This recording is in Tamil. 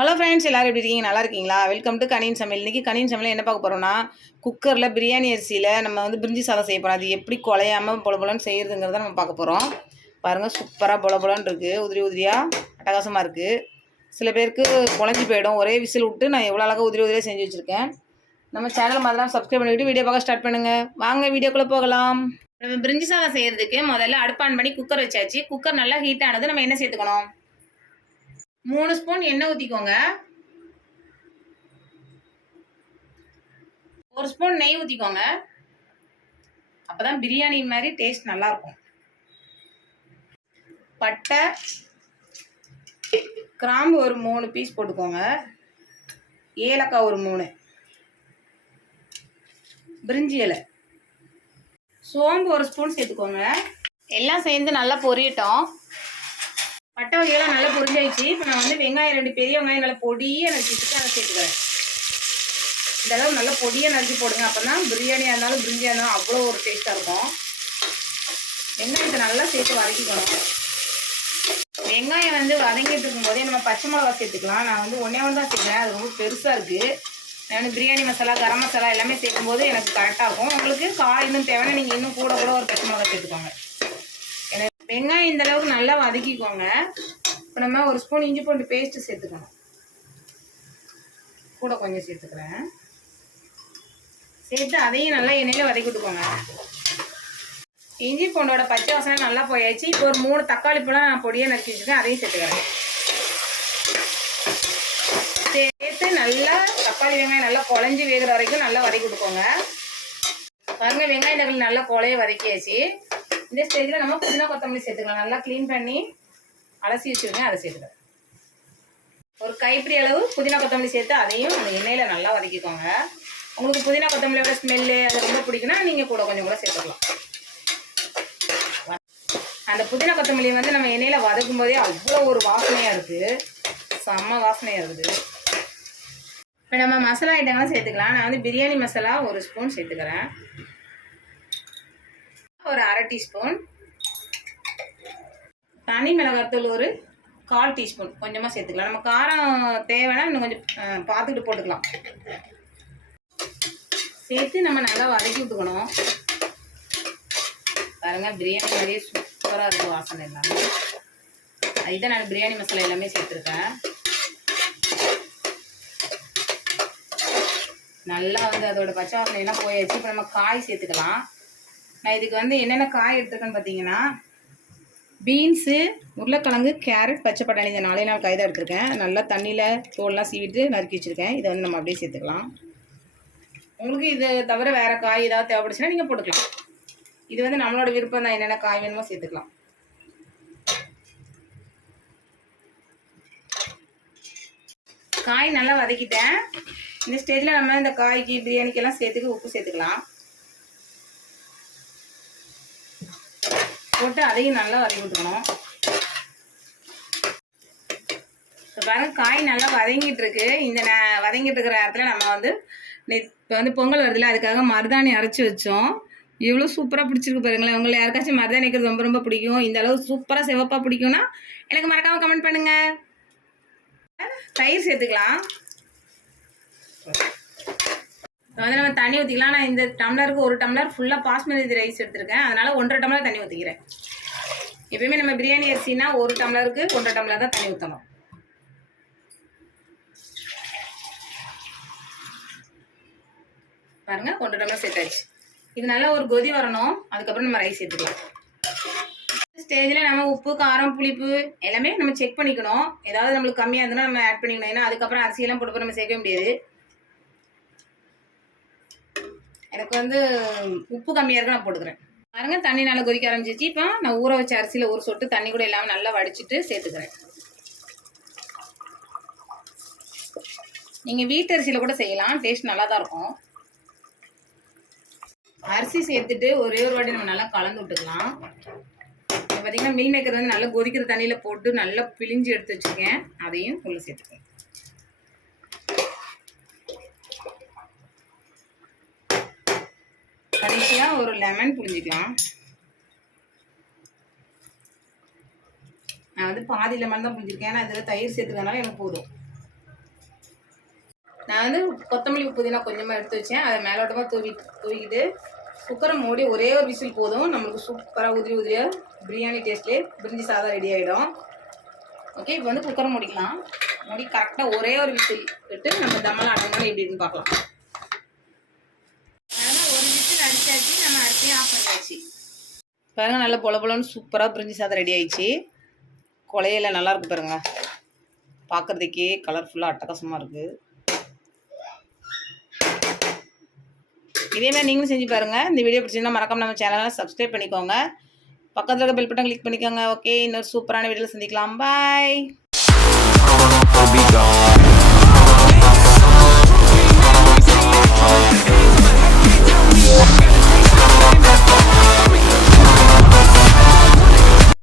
ஹலோ ஃப்ரெண்ட்ஸ் எல்லோரும் எப்படி இருக்கீங்க? நல்லா இருக்கீங்களா? வெல்கம் டு கனின் சமையல் இன்றைக்கி கனின் சமையல் என்ன பார்க்க போகிறோம்னா குக்கரில் பிரியாணி அரிசியில் நம்ம வந்து பிரிஞ்சி சாதம் செய்ய போகிறோம் அது எப்படி குலையாமல் பொல பொலன்னு செய்கிறதுங்கிறத நம்ம பார்க்க போகிறோம் பாருங்கள் சூப்பராக பொல பொலன்னு இருக்குது உதிரி உதிரியாக அட்டகாசமாக இருக்குது சில பேருக்கு குழஞ்சி போயிடும். ஒரே விசில் விட்டு நான் எவ்வளோ அழகாக உதிரி உதிரியாக செஞ்சு வச்சுருக்கேன். நம்ம சேனல் மாதிரிலாம் சப்ஸ்கிரைப் பண்ணிவிட்டு வீடியோ பார்க்க ஸ்டார்ட் பண்ணுங்கள் வாங்க வீடியோக்குள்ளே போகலாம். நம்ம பிரிஞ்சி சாதம் செய்கிறதுக்கு முதல்ல அடுப்பு ஆன் பண்ணி குக்கர் வச்சாச்சு. குக்கர் நல்லா ஹீட் ஆனது நம்ம என்ன சேர்த்துக்கணும்? மூணு ஸ்பூன் எண்ணெய் ஊற்றிக்கோங்க ஒரு ஸ்பூன் நெய் ஊற்றிக்கோங்க அப்பதான் பிரியாணி மாதிரி டேஸ்ட் நல்லாயிருக்கும் பட்டை கிராம்பு ஒரு மூணு பீஸ் போட்டுக்கோங்க. ஏலக்காய் ஒரு மூணு. பிரிஞ்சி இலை. சோம்பு ஒரு ஸ்பூன் சேர்த்துக்கோங்க. எல்லாம் சேர்ந்து நல்லா பொரியட்டும். பட்டை வகையெல்லாம் நல்லா புரிஞ்சாயிடுச்சு இப்போ நான் வந்து வெங்காயம் ரெண்டு பெரிய வெங்காயம் நல்லா பொடியை நறுக்கிட்டு அதை சேர்த்துக்கிறேன். இந்த அளவு நல்லா பொடியாக நறுக்கி போடுங்க. அப்போ தான் பிரியாணியாக இருந்தாலும் பிரிஞ்சியாக இருந்தாலும் அவ்வளோ ஒரு டேஸ்ட்டாக இருக்கும். வெங்காயத்தை நல்லா சேர்த்து வதக்கிக்கணும். வெங்காயம் வந்து வதங்கிட்டு இருக்கும்போதே நம்ம பச்சை மிளகா சேர்த்துக்கலாம். நான் வந்து ஒன்றே ஒன்று தான் சேர்க்குறேன். அது ரொம்ப பெருசாக இருக்குது நான் பிரியாணி மசாலா கரம் மசாலா எல்லாமே சேர்க்கும்போது எனக்கு கரெக்டாக இருக்கும். உங்களுக்கு காய் இன்னும் தேவைன்னா நீங்கள் இன்னும் கூட கூட ஒரு பச்சை மிளகா சேர்த்துக்கோங்க. வெங்காயம் இந்த அளவுக்கு நல்லா வதக்கிக்கோங்க. இப்போ நம்ம ஒரு ஸ்பூன் இஞ்சி பூண்டு பேஸ்ட்டு சேர்த்துக்கணும். கூட கொஞ்சம் சேர்த்துக்கிறேன். சேர்த்து அதையும் நல்லா எண்ணெயில் வதக்கி விட்டுக்கோங்க. இஞ்சி பூண்டோட பச்சை வாசனை நல்லா போயாச்சு. இப்போ ஒரு மூணு தக்காளி பழம் நான் பொடியாக நறுக்கி வச்சுருக்கேன். அதையும் சேர்த்துக்கிறேன். சேர்த்து நல்லா தக்காளி வெங்காயம் நல்லா குழஞ்சி வேகிற வரைக்கும் நல்லா வதக்கி விட்டுக்கோங்க. பாருங்க வெங்காய தக்காளி நல்லா குழைய வதக்கியாச்சு. இந்த ஸ்டேஜில் நம்ம புதினா கொத்தமல்லி சேர்த்துக்கலாம். நல்லா க்ளீன் பண்ணி அலசி வச்சுருங்க அதை சேர்த்துக்கலாம். ஒரு கைப்பிடி அளவு புதினா கொத்தமல்லி சேர்த்து அதையும் அந்த எண்ணெயில் நல்லா வதக்கிக்கோங்க. உங்களுக்கு புதினா கொத்தமல்லியோட ஸ்மெல்லு அது ரொம்ப பிடிக்குன்னா நீங்கள் கூட கொஞ்சம் கூட சேர்த்துக்கலாம். அந்த புதினா கொத்தமல்லி வந்து நம்ம எண்ணெயில் வதக்கும் போதே அவ்வளோ ஒரு வாசனையாக இருக்குது செம்ம வாசனையாக இருக்குது. இப்போ நம்ம மசாலா ஐட்டங்கள்லாம் சேர்த்துக்கலாம். நான் வந்து பிரியாணி மசாலா ஒரு ஸ்பூன் சேர்த்துக்கிறேன். ஒரு அரை டீஸ்பூன். தனி மிளகாத்தூள் ஒரு கால் டீஸ்பூன். கொஞ்சமாக சேர்த்துக்கலாம். நம்ம காரம் தேவைன்னா இன்னும் கொஞ்சம் பார்த்துக்கிட்டு போட்டுக்கலாம். சேர்த்து நம்ம நல்லா வதக்கி விட்டுக்கணும். பாருங்க பிரியாணி மாதிரியே சூப்பராக இருக்கும் வாசனை எல்லாமே. அதுதான் நான் பிரியாணி மசாலா எல்லாமே சேர்த்துருக்கேன். நல்லா வந்து அதோட பச்சை வாசனை எல்லாம் போயாச்சு. இப்போ நம்ம காய் சேர்த்துக்கலாம். நான் இதுக்கு வந்து என்னென்ன காய் எடுத்துருக்கேன்னு பார்த்தீங்கன்னா பீன்ஸு உருளைக்கிழங்கு கேரட் பச்சை பட்டாணி இந்த நாலே நாள் காய் தான் எடுத்திருக்கேன். நல்லா தண்ணியில் தோல்லாம் சீவிட்டு நறுக்கி வச்சுருக்கேன். இதை வந்து நம்ம அப்படியே சேர்த்துக்கலாம். உங்களுக்கு இது தவிர வேறு காய் ஏதாவது தேவைப்படுச்சுன்னா நீங்கள் போட்டுக்கலாம். இது வந்து நம்மளோட விருப்பம் தான். என்னென்ன காய் வேணுமோ சேர்த்துக்கலாம். காய் நல்லா வதக்கிட்டேன். இந்த ஸ்டேஜில் நம்ம இந்த காய்க்கு பிரியாணிக்கெல்லாம் சேர்த்துக்கு உப்பு சேர்த்துக்கலாம். போட்டு அதையும் நல்லா வதக்கி விட்டுக்கணும். இப்போ பாருங்கள் காய் நல்லா வதங்கிட்டு இருக்கு. இந்த ந வதங்கிட்டு இருக்கிற நேரத்தில் நம்ம வந்து இப்போ வந்து பொங்கல் வருதுல அதுக்காக மருதாணி அரைச்சி வச்சோம். எவ்வளோ சூப்பராக பிடிச்சிருக்கு பாருங்களேன். உங்களை யாருக்காச்சும் மருதாணி வைக்கிறது ரொம்ப ரொம்ப பிடிக்கும். இந்த அளவு சூப்பராக சிவப்பாக பிடிக்கும்னா எனக்கு மறக்காமல் கமெண்ட் பண்ணுங்கள் தயிர் சேர்த்துக்கலாம். வந்து நம்ம தண்ணி ஊற்றிக்கலாம் நான் இந்த டம்ளருக்கு ஒரு டம்ளர் ஃபுல்லாக பாஸ்மதி ரைஸ் எடுத்திருக்கேன். அதனால் ஒன்றரை டம்ளர் தண்ணி ஊற்றிக்கிறேன் எப்பயுமே நம்ம பிரியாணி அரிசினா ஒரு டம்ளருக்கு ஒன்றரை டம்ளர் தான் தண்ணி ஊற்றணும் பாருங்க ஒன்றரை டம்ளர் சேர்த்தாச்சு இது நல்லா ஒரு கொதி வரணும். அதுக்கப்புறம் நம்ம ரைஸ் சேர்த்துக்கலாம் ஸ்டேஜில் நம்ம உப்பு காரம் புளிப்பு எல்லாமே நம்ம செக் பண்ணிக்கணும். ஏதாவது நம்மளுக்கு கம்மியாக இருந்ததுன்னா நம்ம ஆட் பண்ணிக்கணும். ஏன்னா அதுக்கப்புறம் அரிசியெல்லாம் போட்டு நம்ம சேர்க்க முடியாது. எனக்கு வந்து உப்பு கம்மியாக இருக்கு நான் போட்டுக்கிறேன். பாருங்க தண்ணி நல்லா கொதிக்க ஆரம்பிச்சிச்சு இப்போ நான் ஊற வச்ச அரிசியில் ஒரு சொட்டு தண்ணி கூட இல்லாமல் நல்லா வடிச்சிட்டு சேர்த்துக்கிறேன். நீங்கள் வீட்டு அரிசியில் கூட செய்யலாம். டேஸ்ட் நல்லா தான் இருக்கும். அரிசி சேர்த்துட்டு ஒரே ஒரு வாட்டி நம்ம நல்லா கலந்து விட்டுக்கலாம். இப்போ பார்த்தீங்கன்னா மீன் மேக்கர் வந்து நல்லா கொதிக்கிற தண்ணியில் போட்டு நல்லா பிழிஞ்சு எடுத்து வச்சுருக்கேன். அதையும் உள்ள சேர்த்துக்கேன் ஒரு லெமன் புரிஞ்சிக்கலாம். நான் வந்து பாதி லெமன் தான் புரிஞ்சிருக்கேன். ஏன்னா இதில் தயிர் சேர்த்துக்கனால எனக்கு போதும். நான் வந்து கொத்தமல்லி புதினா கொஞ்சமாக எடுத்து வச்சேன். அதை மேலோட்டமாக தூவி தூவிக்கிட்டு குக்கரை மூடி ஒரே ஒரு விசில் போதும். நம்மளுக்கு சூப்பராக உதிரி உதிரியாக பிரியாணி டேஸ்ட்லேயே பிரிஞ்சி சாதம் ரெடி ஆகிடும் ஓகே இப்போ வந்து குக்கரை மூடிக்கலாம். மூடி கரெக்டாக ஒரே ஒரு விசில் விட்டு நம்ம தம்மெல்லாம் அடங்கணும் எப்படின்னு பார்க்கலாம் அதனால் ஒரு விசில் அடிச்சாச்சு நம்ம அடுத்தையும் ஆஃப் பண்ணியாச்சு பாருங்க நல்லா பொல பொலன்னு சூப்பராக பிரிஞ்சி சாதம் ரெடி ஆயிடுச்சு. கொலையில நல்லா இருக்கு பாருங்க. பார்க்குறதுக்கே கலர்ஃபுல்லாக அட்டகாசமாக இருக்குது இதே மாதிரி நீங்களும் செஞ்சு பாருங்கள் இந்த வீடியோ பிடிச்சிருந்தா மறக்காம நம்ம சேனலை சப்ஸ்கிரைப் பண்ணிக்கோங்க. பக்கத்தில் இருக்க பெல் பட்டன் கிளிக் பண்ணிக்கோங்க ஓகே இன்னொரு சூப்பரான வீடியோவில் சந்திக்கலாம். பாய்